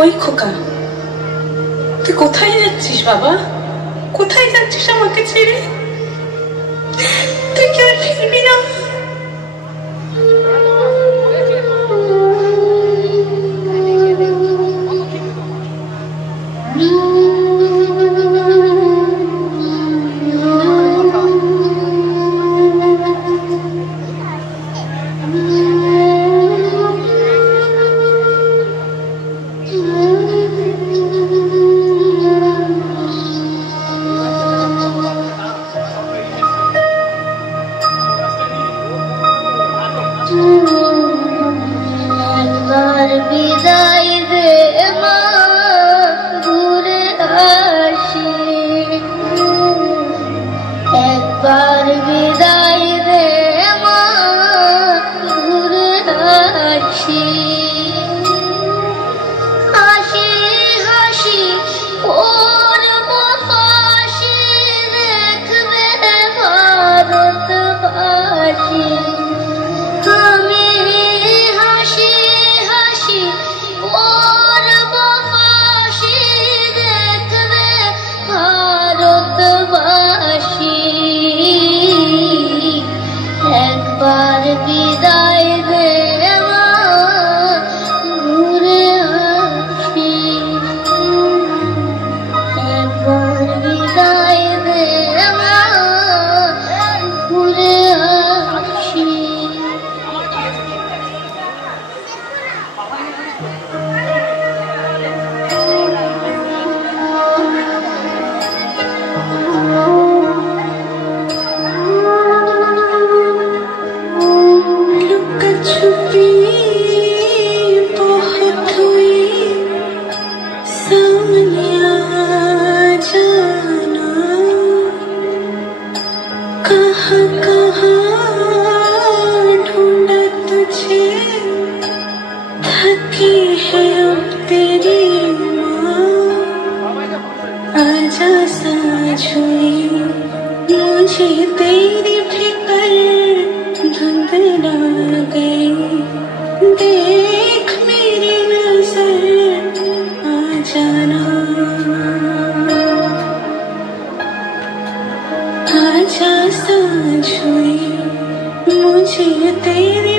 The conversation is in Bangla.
ওই খোকা, তুই কোথায় যাচ্ছিস বাবা? কোথায় যাচ্ছিস আমাকে ছেড়ে? তুই কি আর ফিরবি না? বিদায় দে মা, ঘুরে আসি। একবার বিদায় দে মা, ঘুরে আসি। হাসি হাসি করব ফাঁসি, দেখবে ভারতবাসী। আমি হাসি হাসি করব ফাঁসি, দেখবে ভারতবাসী। একবার বিদায় দে মা, ঘুরে আসি। একবার বিদায় দে মা, ঘুরে আসি। कहाँ ढूंढा तुझे, थकी है अब तेरी माँ। आजा साँझ हुई, मुझे तेरी फिक्र धुंधला गई। देख मेरी नजर आ जाना, आजा साँझ हुई, मुझे तेरी